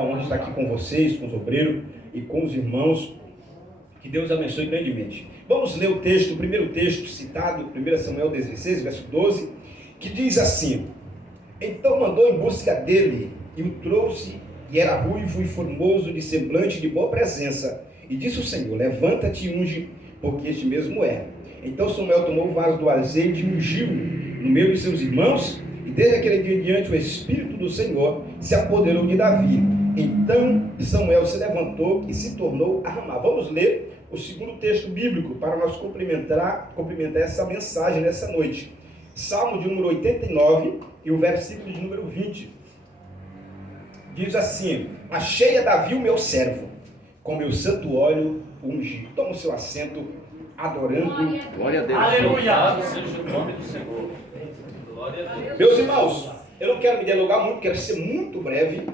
uma honra estar aqui com vocês, com os obreiros e com os irmãos. Que Deus abençoe grandemente. Vamos ler o texto, o primeiro texto citado, 1 Samuel 16, verso 12, que diz assim: Então mandou em busca dele, e o trouxe, e era ruivo e formoso, de semblante, de boa presença. E disse o Senhor: Levanta-te e unge, porque este mesmo é. Então Samuel tomou o vaso do azeite e ungiu no meio de seus irmãos, e desde aquele dia em diante o Espírito do Senhor se apoderou de Davi. Então Samuel se levantou e se tornou a Ramá. Vamos ler o segundo texto bíblico para nós complementar essa mensagem nessa noite. Salmo de número 89 e o versículo de número 20. Diz assim: Achei a Davi o meu servo, com meu santo óleo ungi. Toma o seu assento, adorando. Glória a Deus. Aleluia. Seja o nome do Senhor. Glória a Deus. Meus irmãos, eu não quero me delongar muito, quero ser muito breve,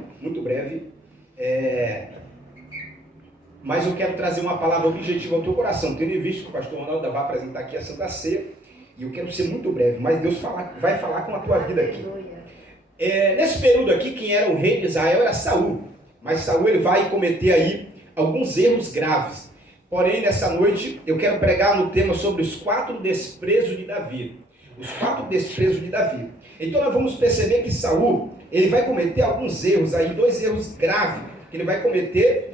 mas eu quero trazer uma palavra objetiva ao teu coração, tendo em vista que o pastor Ronaldo vai apresentar aqui a Santa Ceia, e eu quero ser muito breve, mas Deus vai falar com a tua vida aqui. Nesse período aqui, quem era o rei de Israel era Saul, mas Saul ele vai cometer aí alguns erros graves. Porém, nessa noite, eu quero pregar no tema sobre os 4 desprezos de Davi. Os 4 desprezos de Davi. Então nós vamos perceber que Saul, ele vai cometer alguns erros aí, 2 erros graves que ele vai cometer.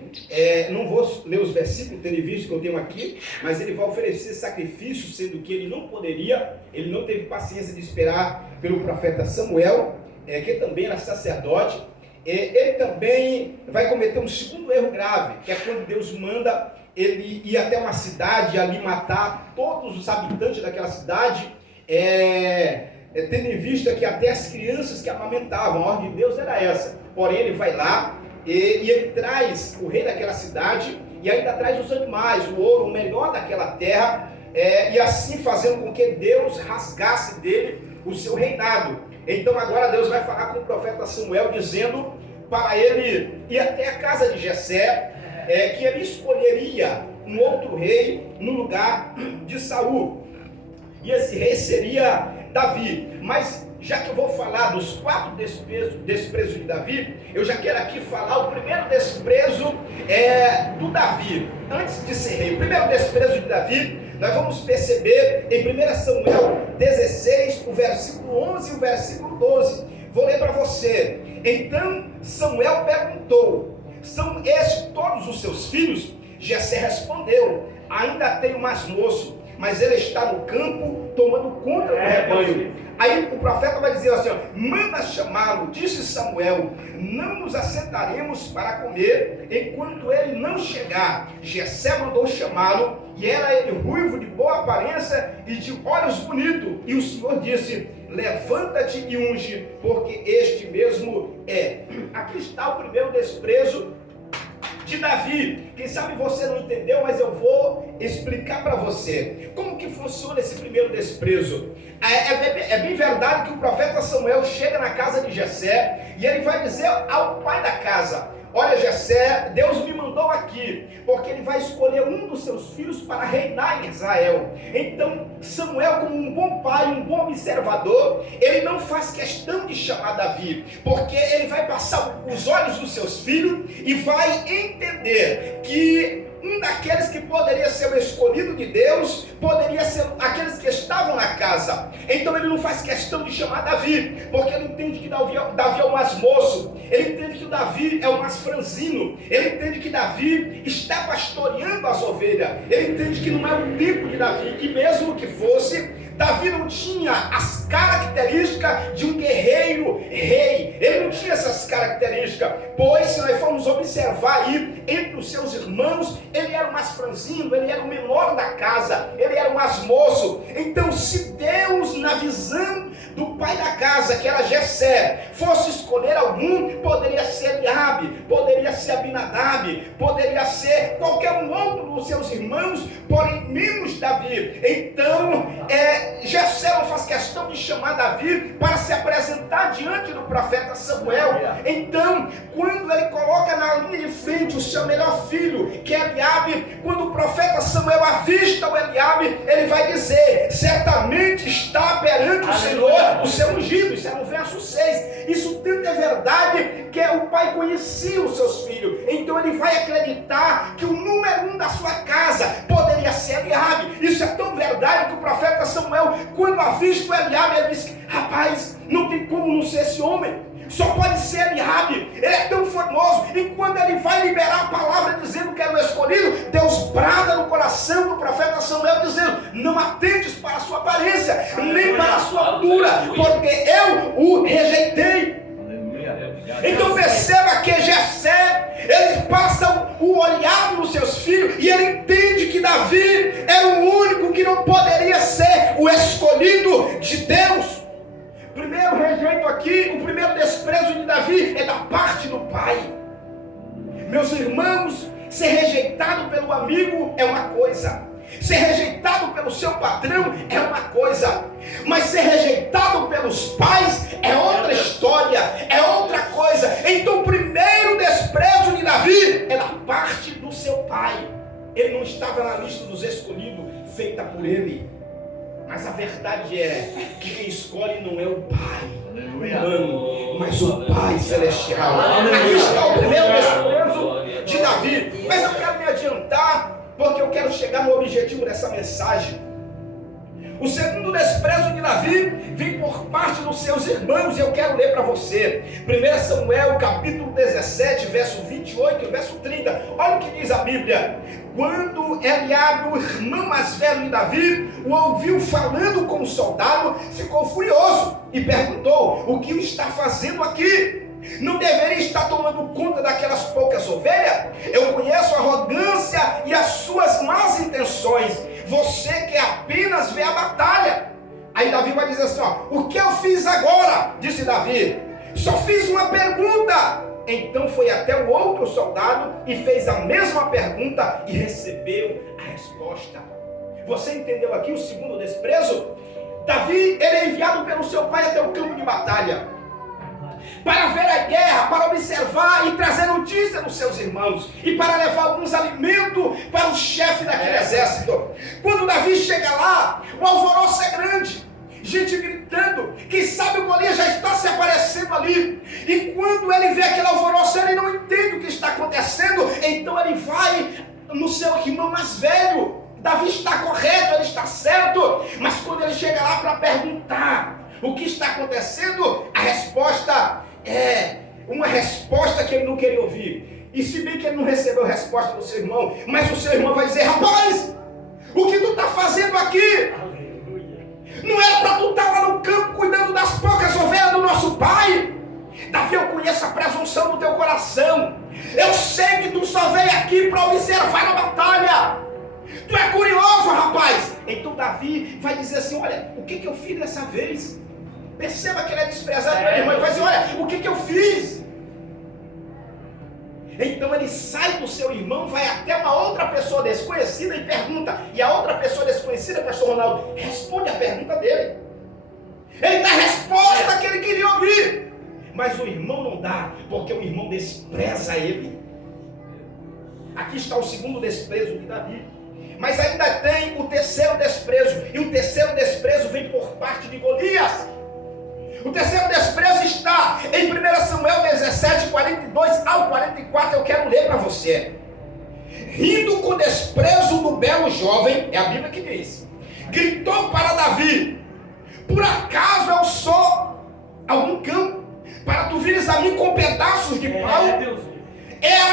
Não vou ler os versículos, tendo em vista que eu tenho aqui, mas ele vai oferecer sacrifício, sendo que ele não teve paciência de esperar pelo profeta Samuel, que também era sacerdote. Ele também vai cometer um segundo erro grave, que é quando Deus manda ele ir até uma cidade e ali matar todos os habitantes daquela cidade, tendo em vista que até as crianças que amamentavam, a ordem de Deus era essa. Porém ele vai lá e ele traz o rei daquela cidade e ainda traz os animais, o ouro, o melhor daquela terra, e assim fazendo com que Deus rasgasse dele o seu reinado. Então agora Deus vai falar com o profeta Samuel, dizendo para ele ir até a casa de Jessé, que ele escolheria um outro rei no lugar de Saul, e esse rei seria Davi. Mas já que eu vou falar dos 4 desprezos de Davi, eu já quero aqui falar o primeiro desprezo do Davi, antes de ser rei. O primeiro desprezo de Davi, nós vamos perceber em 1 Samuel 16, o versículo 11 e o versículo 12. Vou ler para você. Então Samuel perguntou: São estes todos os seus filhos? Jessé respondeu: Ainda tenho mais moço, mas ele está no campo tomando conta do rebanho. Aí o profeta vai dizer assim: manda chamá-lo. Disse Samuel: não nos assentaremos para comer enquanto ele não chegar. Jessé mandou chamá-lo, e era ele ruivo, de boa aparência e de olhos bonitos. E o Senhor disse: levanta-te e unge, porque este mesmo é. Aqui está o primeiro desprezo de Davi. Quem sabe você não entendeu, mas eu vou explicar para você como que funciona esse primeiro desprezo. É bem verdade que o profeta Samuel chega na casa de Jessé e ele vai dizer ao pai da casa: olha, Jessé, Deus me mandou aqui, porque ele vai escolher um dos seus filhos para reinar em Israel. Então Samuel, como um bom pai, um bom observador, ele não faz questão de chamar Davi, porque ele vai passar os olhos dos seus filhos e vai entender que um daqueles que poderia ser o escolhido de Deus, poderia ser aqueles que estavam na casa. Então ele não faz questão de chamar Davi, porque ele entende que Davi é o mais moço, ele entende que o Davi é o mais franzino, ele entende que Davi está pastoreando as ovelhas, ele entende que não é o tempo de Davi, e mesmo que fosse, Davi não tinha as características de um guerreiro rei, ele não tinha essas características, pois se nós formos observar aí, entre os seus irmãos, ele era o mais franzino, ele era o menor da casa, ele era o mais moço. Então se Deus, na visão do pai da casa, que era Jessé, fosse escolher algum, poderia ser Eliabe, poderia ser Abinadab, poderia ser qualquer um outro dos seus irmãos, porém menos Davi. Então Jessé não faz questão de chamar Davi para se apresentar diante do profeta Samuel. Então quando ele coloca na linha de frente, o seu melhor filho, que é Eliabe. Quando o profeta Samuel avista o Eliabe, ele vai dizer: certamente está perante o Senhor o seu ungido. Isso é no verso 6. Isso tanto é verdade que o pai conhecia os seus filhos. Então ele vai acreditar que o número 1 da sua casa poderia ser Eliabe. Isso é tão verdade que o profeta Samuel, quando avista o Eliabe, ele diz: rapaz, não tem como não ser esse homem. Só pode ser Eliabe, ele é tão famoso. E quando ele vai liberar a palavra dizendo que era o escolhido, Deus brada no coração do profeta Samuel dizendo: não atendes para a sua aparência, nem para a sua altura, porque eu o rejeitei. Então perceba que Jessé, ele passa o olhar nos seus filhos e ele entende que Davi era o único que não poderia ser o escolhido de Deus. O primeiro rejeito aqui, o primeiro desprezo de Davi é da parte do pai. Meus irmãos, ser rejeitado pelo amigo é uma coisa, ser rejeitado pelo seu patrão é uma coisa, mas ser rejeitado pelos pais é outra história, é outra coisa. Então o primeiro desprezo de Davi é da parte do seu pai. Ele não estava na lista dos escolhidos feita por ele. Mas a verdade é que quem escolhe não é o Pai humano, mas o Pai celestial. Aqui está o primeiro desprezo de Davi. Mas eu quero me adiantar, porque eu quero chegar no objetivo dessa mensagem. O segundo desprezo de Davi vem por parte dos seus irmãos, e eu quero ler para você. 1 Samuel, capítulo 17, verso 28 e verso 30. Olha o que diz a Bíblia. Quando Eliabe, o irmão mais velho de Davi, o ouviu falando com o soldado, ficou furioso e perguntou: o que o está fazendo aqui? Não deveria estar tomando conta daquelas poucas ovelhas? Eu conheço a arrogância e as suas más intenções. Você quer apenas ver a batalha. Aí Davi vai dizer assim: o que eu fiz agora? Disse Davi: só fiz uma pergunta. Então foi até o outro soldado e fez a mesma pergunta e recebeu a resposta. Você entendeu aqui o segundo desprezo? Davi, ele é enviado pelo seu pai até o campo de batalha para ver a guerra, para observar e trazer notícia dos seus irmãos e para levar alguns alimentos para o chefe daquele exército. Quando Davi chega lá, o alvoroço é grande, gente gritando. Quem sabe o Golias já está se aparecendo ali. E quando ele vê aquele alvoroço, ele não entende o que está acontecendo. Então ele vai no seu irmão mais velho. Davi está correto, ele está certo. Mas quando ele chega lá para perguntar o que está acontecendo, a resposta é uma resposta que ele não queria ouvir. E se bem que ele não recebeu a resposta do seu irmão, mas o seu irmão vai dizer: rapaz, o que tu está fazendo aqui? Não era para tu estar lá no campo cuidando das poucas ovelhas do nosso pai? Davi, eu conheço a presunção do teu coração. Eu sei que tu só veio aqui para observar a batalha. Tu é curioso, rapaz. Então Davi vai dizer assim: olha, o que eu fiz dessa vez? Perceba que ele é desprezado pelo irmão. Ele vai dizer: olha, o que eu fiz? Então ele sai do seu irmão, vai até uma outra pessoa desconhecida e pergunta. E a outra pessoa desconhecida, pastor Ronaldo, responde a pergunta dele. Ele dá a resposta que ele queria ouvir. Mas o irmão não dá, porque o irmão despreza ele. Aqui está o segundo desprezo de Davi. Mas ainda tem o terceiro desprezo. E o terceiro desprezo vem por parte de Golias. O terceiro desprezo está em 1 Samuel 17, 42 ao 44. Eu quero ler para você. Rindo com desprezo do belo jovem, é a Bíblia que diz, gritou para Davi: por acaso eu sou algum cão para tu vires a mim com pedaços de pau?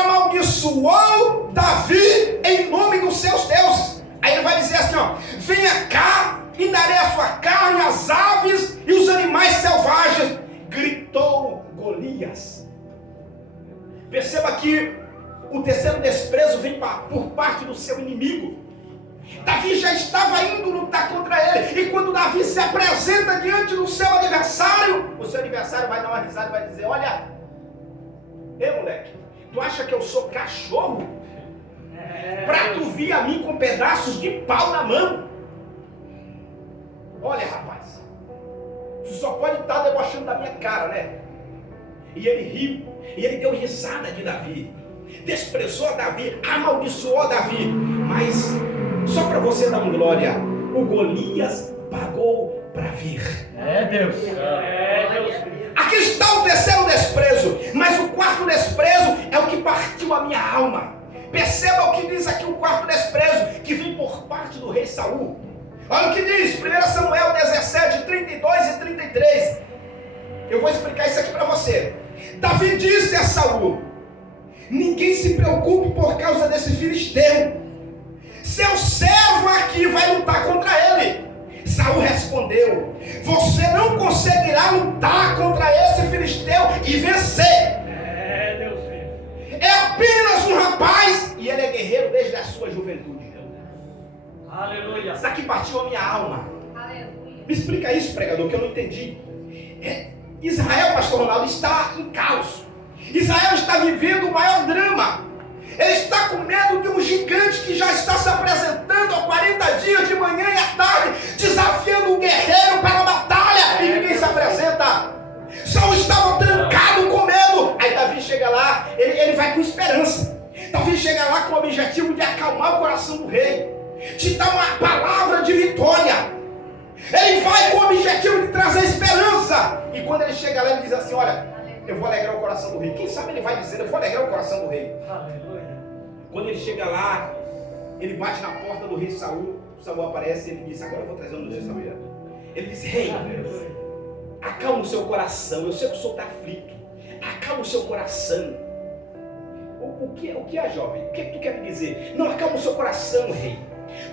Amaldiçoou Davi em nome dos seus deuses. Aí ele vai dizer assim: venha cá e darei a sua carne às aves e os animais selvagens. Gritou Golias. Perceba que o terceiro desprezo vem por parte do seu inimigo. Davi já estava indo lutar contra ele. E quando Davi se apresenta diante do seu adversário, o seu adversário vai dar uma risada e vai dizer: olha, ei moleque, tu acha que eu sou cachorro? Para tu vir a mim com pedaços de pau na mão? Olha, rapaz, tu só pode estar debochando da minha cara, né? E ele riu, e ele deu risada de Davi. desprezou Davi, amaldiçoou Davi. Mas, só para você dar uma glória, o Golias pagou para vir. Deus. Aqui está o terceiro desprezo, mas o quarto desprezo é o que partiu a minha alma. Perceba o que diz aqui o quarto desprezo, que vem por parte do rei Saul. Olha o que diz, 1 Samuel 17, 32 e 33. Eu vou explicar isso aqui para você. Davi disse a Saul: ninguém se preocupe por causa desse filisteu. Seu servo aqui vai lutar contra ele. Saul respondeu: você não conseguirá lutar contra esse filisteu e vencer. Deus. É apenas um rapaz e ele é guerreiro desde a sua juventude. Aleluia. Isso aqui partiu a minha alma. Aleluia. Me explica isso, pregador, que eu não entendi. Israel, pastor Ronaldo, está em caos. Israel está vivendo o maior drama. Ele está com medo de um gigante que já está se apresentando há 40 dias, de manhã e à tarde, desafiando um guerreiro para a batalha, e ninguém se apresenta. Saul estava trancado com medo. Aí Davi chega lá, ele vai com esperança. Davi chega lá com o objetivo de acalmar o coração do rei, te dar uma palavra de vitória. Ele vai com o objetivo de trazer esperança. E quando ele chega lá, ele diz assim: olha, eu vou alegrar o coração do rei. Quem sabe ele vai dizer: eu vou alegrar o coração do rei. Aleluia. Quando ele chega lá, ele bate na porta do rei Saul. Saul aparece e ele diz: agora eu vou trazer uma notícia para ele. Ele diz: rei, acalma o seu coração. Eu sei que o senhor está aflito. Acalma o seu coração. O que é, jovem? O que tu quer me dizer? Não, acalma o seu coração, rei.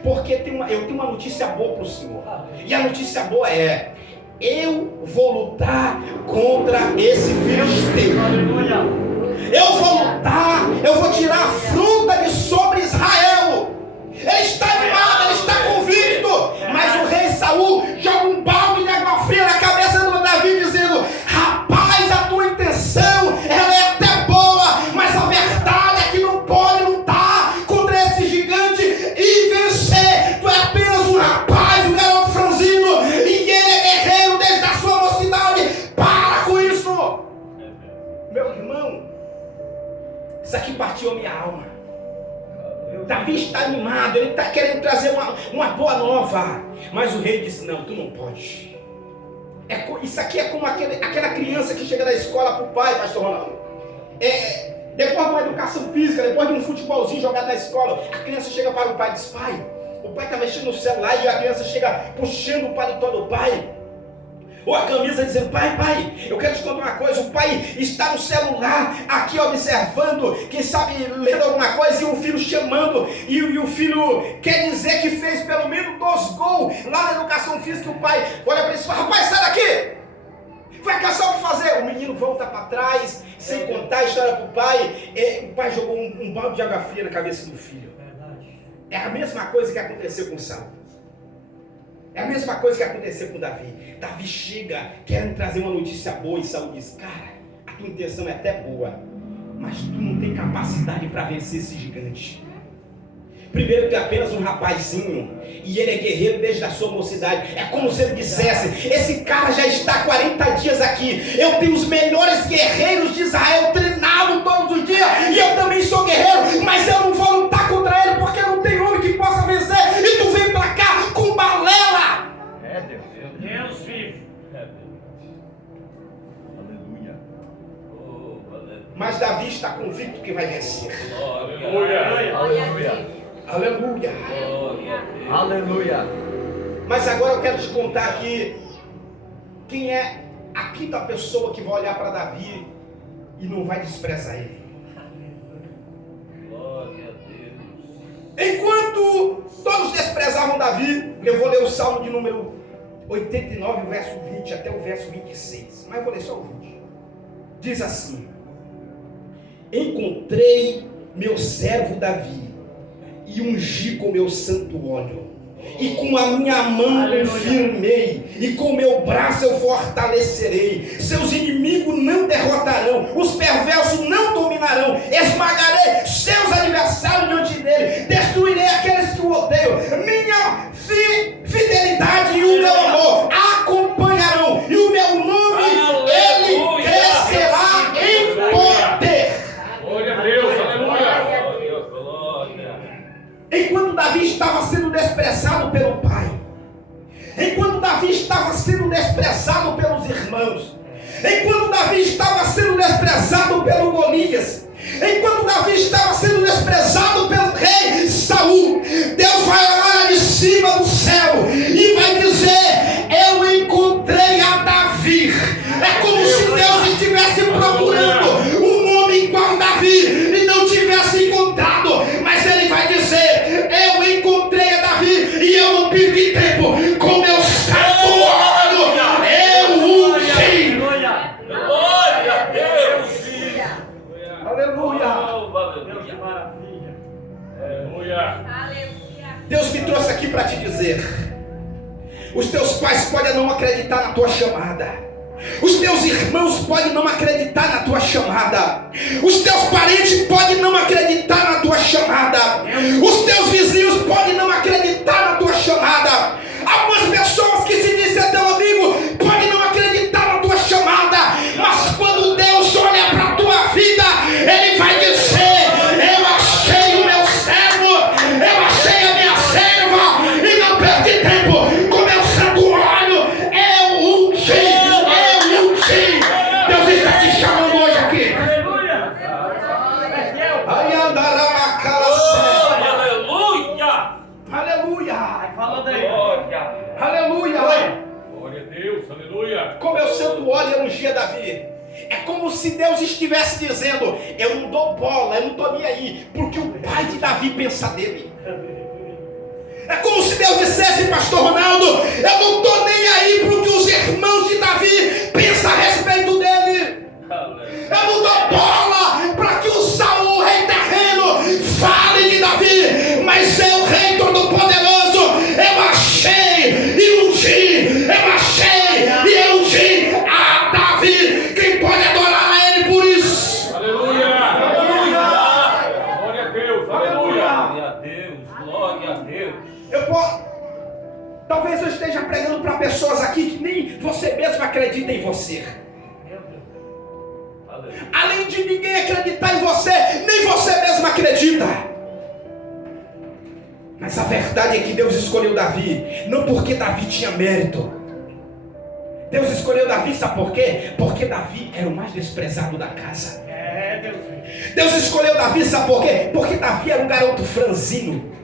Porque eu tenho uma notícia boa para o senhor. E a notícia boa é: eu vou lutar contra esse filisteu. Aleluia. Eu vou lutar, eu vou tirar a afronta de sobre Israel. Ele está animado, ele está convicto. Mas o rei Saul joga um balde de água fria na cabeça do Davi, dizendo: rapaz, a tua intenção ela é até boa, mas a verdade é que não pode lutar contra esse gigante e vencer. Tu é apenas um rapaz, um garoto franzino, e ele é guerreiro desde a sua mocidade. Para com isso, meu irmão. Isso aqui partiu a minha alma. Davi está animado, ele está querendo trazer uma boa nova. Mas o rei disse: não, tu não pode. Isso aqui é como aquela criança que chega da escola para o pai, pastor Ronaldo. Depois de uma educação física, depois de um futebolzinho jogado na escola, a criança chega para o pai e diz: pai, o pai está mexendo no celular, e a criança chega puxando o paletó do pai. Ou a camisa dizendo: pai, eu quero te contar uma coisa. O pai está no celular aqui observando, quem sabe lendo alguma coisa, e o filho chamando, e o filho quer dizer que fez pelo menos 2 gols lá na educação física. O pai olha para ele e fala: rapaz, sai daqui, vai caçar o que fazer. O menino volta para trás, sem contar a história para o pai. O pai jogou um balde de água fria na cabeça do filho. É a mesma coisa que aconteceu com Saul. É a mesma coisa que aconteceu com Davi. Davi chega querendo trazer uma notícia boa, e Saul diz: cara, a tua intenção é até boa, mas tu não tem capacidade para vencer esse gigante. Primeiro, que é apenas um rapazinho, e ele é guerreiro desde a sua mocidade. É como se ele dissesse: esse cara já está há 40 dias aqui. Eu tenho os melhores guerreiros de Israel treinados todos os dias, e eu também sou guerreiro, mas eu não vou lutar contra ele, porque não tem homem que possa vencer. E tu vem para cá com balela. Deus vive. Aleluia. Mas Davi está convicto que vai vencer. Aleluia. Aleluia. Aleluia. Aleluia. Mas agora eu quero te contar aqui quem é a quinta pessoa que vai olhar para Davi e não vai desprezar ele. Glória a Deus. Enquanto todos desprezavam Davi, eu vou ler o Salmo de número 89, verso 20 até o verso 26. Mas eu vou ler só o 20. Diz assim: encontrei meu servo Davi e ungi com meu santo óleo, e com a minha mão o firmei, e com meu braço eu fortalecerei. Seus inimigos não derrotarão, os perversos não dominarão. Esmagarei seus adversários diante dele, destruirei aqueles que o odeiam. Minha fidelidade e o meu amor acompanharão, e o meu nome ele crescerá em poder. Glória a Deus. Aleluia. enquanto Davi estava sendo desprezado pelos irmãos, enquanto Davi estava sendo desprezado pelo Golias, enquanto Davi estava sendo desprezado pelo rei Saul, Deus vai olhar de cima do céu e vai dizer: eu encontrei a Davi. É como se Deus estivesse procurando um homem igual Davi e não tivesse encontrado, mas ele vai dizer: eu encontrei a Davi e eu não perdi tempo. Com meu santo olho eu ungi. Glória a Deus. Aleluia. Deus, que maravilha. Aleluia. Deus me trouxe aqui para te dizer: os teus pais podem não acreditar na tua chamada, os teus irmãos podem não acreditar na tua chamada, os teus parentes podem não acreditar na tua chamada, os teus vizinhos podem não acreditar na tua chamada, algumas pessoas que se dizem teu amigo podem não acreditar na tua chamada, mas quando Deus olha para a tua vida, Ele vai dizer: eu achei o meu servo, eu achei a minha serva e não perdi tempo. Com meu santo olho eu ungi. Deus está te chamando hoje aqui. Aleluia. Aleluia. Falando aí. Glória. Aleluia. Glória a Deus. Aleluia. Com meu santo olho eu ungia Davi. É como se Deus estivesse dizendo: eu não dou bola, eu não estou nem aí, porque o pai de Davi pensa dele. É como se Deus dissesse: pastor Ronaldo, eu não estou nem aí porque os irmãos de Davi pensam a respeito dele. Eu não dou bola para que o Saul, rei terreno, fale de Davi, mas eu, rei todo-poderoso, eu achei e ungi, eu achei e ungi a Davi. Quem pode adorar a ele por isso? Aleluia. Aleluia. Glória a Deus. Aleluia. Glória a Deus. Glória a Deus. Talvez eu esteja pregando para pessoas aqui que nem você mesmo acredita em você. Além de ninguém acreditar em você, nem você mesmo acredita. Mas a verdade é que Deus escolheu Davi, não porque Davi tinha mérito. Deus escolheu Davi, sabe por quê? Porque Davi era o mais desprezado da casa. Deus escolheu Davi, sabe por quê? Porque Davi era um garoto franzino.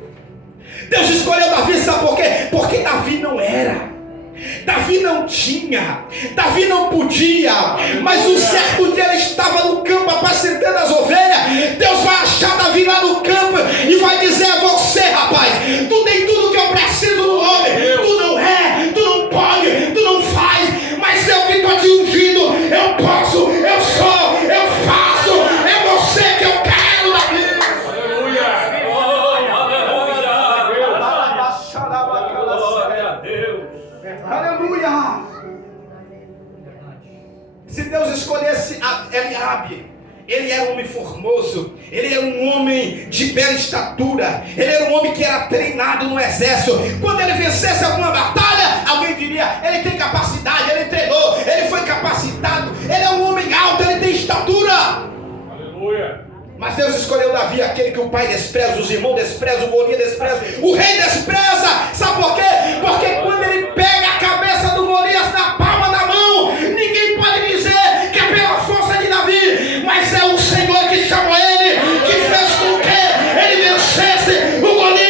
Deus escolheu Davi, sabe por quê? Porque Davi não era, Davi não tinha, Davi não podia, mas um certo dia ele estava no campo apacentando as ovelhas. Deus vai achar Davi lá no campo e vai dizer a você: rapaz, tu tem tudo que eu preciso no homem, tu não é, tu não pode, tu não faz, mas eu que estou te ungindo, eu posso, eu sou, eu faço, é você que eu quero, Davi. Aleluia! Se Deus escolhesse Eliabe, ele era um homem formoso, ele era um homem de bela estatura, ele era um homem que era treinado no exército. Quando ele vencesse alguma batalha, alguém diria: ele tem capacidade, ele treinou, ele foi capacitado, ele é um homem alto, ele tem estatura. Aleluia! Mas Deus escolheu Davi, aquele que o pai despreza, os irmãos desprezam, o Golias despreza, o rei despreza. Sabe por quê? Porque quando ele pega a cabeça do Golias na palma da mão, ninguém pode dizer que é pela força de Davi, mas é o Senhor que chamou ele, que fez com que ele vencesse o Golias.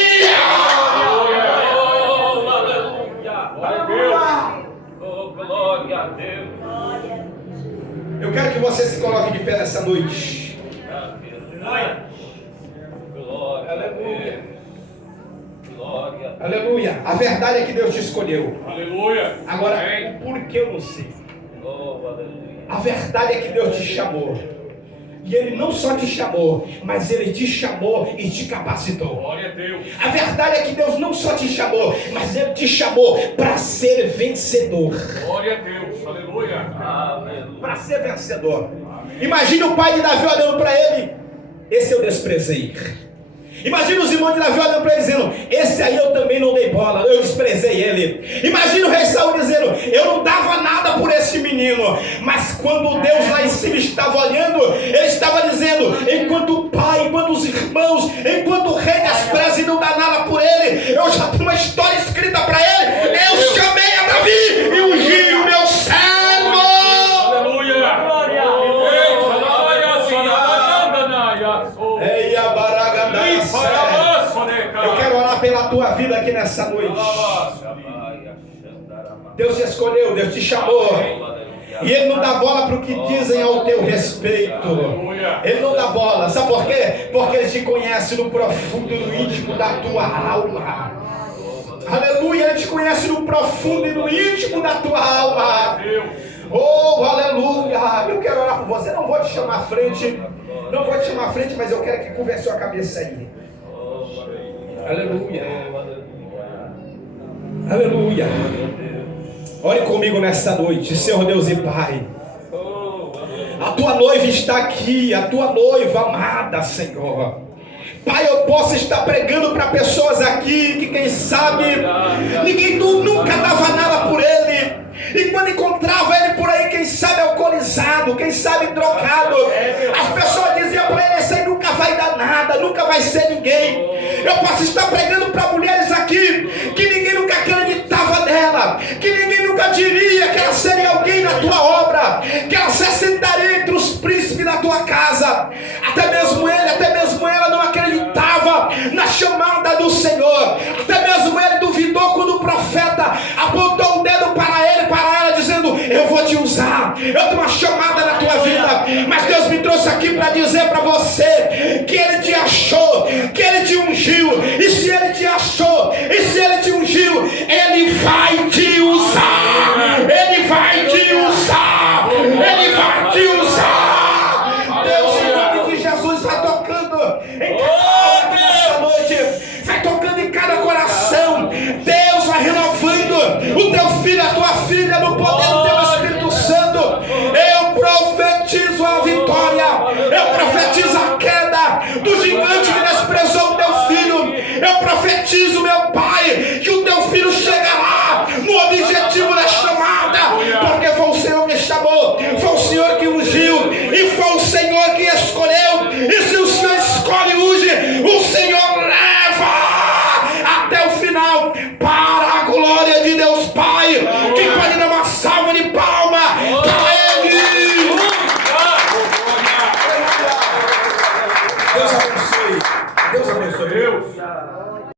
Aleluia! Oh, glória a Deus! Eu quero que você se coloque de pé nessa noite. Glória. Aleluia. Glória. Aleluia. A verdade é que Deus te escolheu. Aleluia. Agora, o porquê eu não sei. Oh, aleluia. A verdade é que Deus te chamou. E Ele não só te chamou, mas Ele te chamou e te capacitou. Glória a Deus. A verdade é que Deus não só te chamou, mas Ele te chamou para ser vencedor. Glória a Deus. Aleluia. Aleluia. Para ser vencedor. Imagina o pai de Davi olhando para ele: esse eu desprezei. Imagina os irmãos de Davi olhando para ele dizendo: esse aí eu também não dei bola, eu desprezei ele. Imagina o rei Saul dizendo: eu não dava nada por esse menino. Mas quando Deus lá em cima estava olhando, ele estava dizendo: enquanto o pai, enquanto os irmãos, enquanto o rei despreza e não dá nada por ele, eu já tenho uma história escrita para ele. Eu chamei Ei, a baraga da Eu quero orar pela tua vida aqui nessa noite. Deus te escolheu, Deus te chamou. E Ele não dá bola para o que dizem ao teu respeito. Ele não dá bola. Sabe por quê? Porque Ele te conhece no profundo e no íntimo da tua alma. Aleluia. Ele te conhece no profundo e no íntimo da tua alma. Oh, aleluia. Eu quero orar por você. Não vou te chamar à frente. Não vou te chamar à frente, mas eu quero que curve a sua cabeça aí. Aleluia. Aleluia. Ore comigo nessa noite, Senhor Deus e Pai. A tua noiva está aqui, a tua noiva amada, Senhor. Pai, eu posso estar pregando para pessoas aqui que, quem sabe, ninguém nunca dava nada por ele. E quando encontrava ele por aí, quem sabe alcoolizado, quem sabe drogado, as pessoas diziam para ele: esse aí nunca vai dar nada, nunca vai ser ninguém. Eu posso estar pregando para mulheres aqui que ninguém nunca acreditava nela, que ninguém nunca diria que ela seria alguém na tua obra, que ela se assentaria entre os príncipes da tua casa. Até mesmo ele, até mesmo ela não acreditava na chamada do Senhor. Até mesmo ele duvidou quando o profeta apontou o dedo para ele, para ela, dizendo: eu vou te usar, eu tenho uma chamada na tua vida. Mas Deus me trouxe aqui para dizer para você que Ele te achou, que